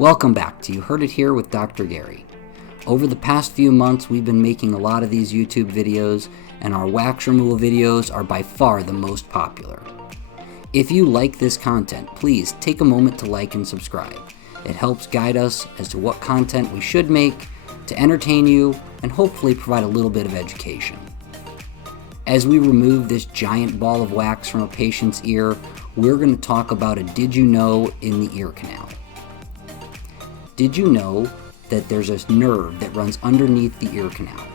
Welcome back to You Heard It Here with Dr. Gary. Over the past few months, we've been making a lot of these YouTube videos, and our wax removal videos are by far the most popular. If you like this content, please take a moment to like and subscribe. It helps guide us as to what content we should make to entertain you and hopefully provide a little bit of education. As we remove this giant ball of wax from a patient's ear, we're going to talk about a did you know in the ear canal. Did you know that there's a nerve that runs underneath the ear canal?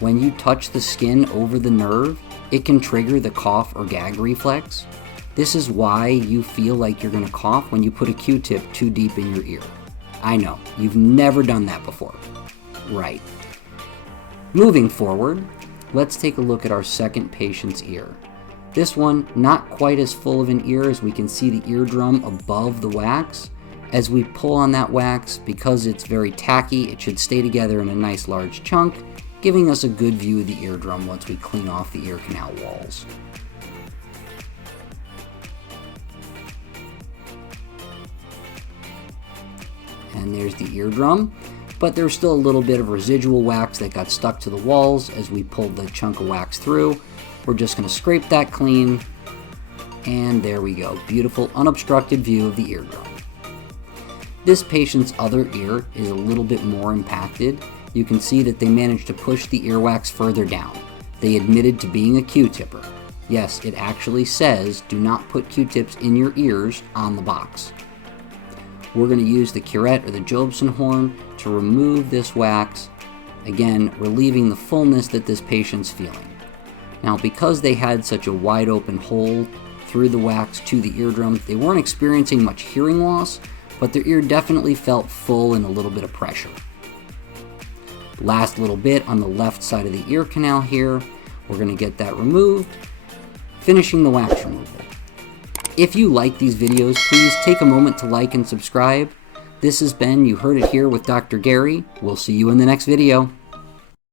When you touch the skin over the nerve, it can trigger the cough or gag reflex. This is why you feel like you're going to cough when you put a Q-tip too deep in your ear. I know, you've never done that before. Right. Moving forward, let's take a look at our second patient's ear. This one, not quite as full of an ear as we can see the eardrum above the wax. As we pull on that wax, because it's very tacky, it should stay together in a nice large chunk, giving us a good view of the eardrum once we clean off the ear canal walls. And there's the eardrum, but there's still a little bit of residual wax that got stuck to the walls as we pulled the chunk of wax through. We're just going to scrape that clean, and there we go. Beautiful unobstructed view of the eardrum. This patient's other ear is a little bit more impacted. You can see that they managed to push the earwax further down. They admitted to being a Q-tipper. Yes, it actually says do not put Q-tips in your ears on the box. We're going to use the curette or the Jobson horn to remove this wax, again relieving the fullness that this patient's feeling. Now, because they had such a wide open hole through the wax to the eardrum, they weren't experiencing much hearing loss, but their ear definitely felt full and a little bit of pressure. Last little bit on the left side of the ear canal here. We're going to get that removed, finishing the wax removal. If you like these videos, please take a moment to like and subscribe. This has been You Heard It Here with Dr. Gary. We'll see you in the next video.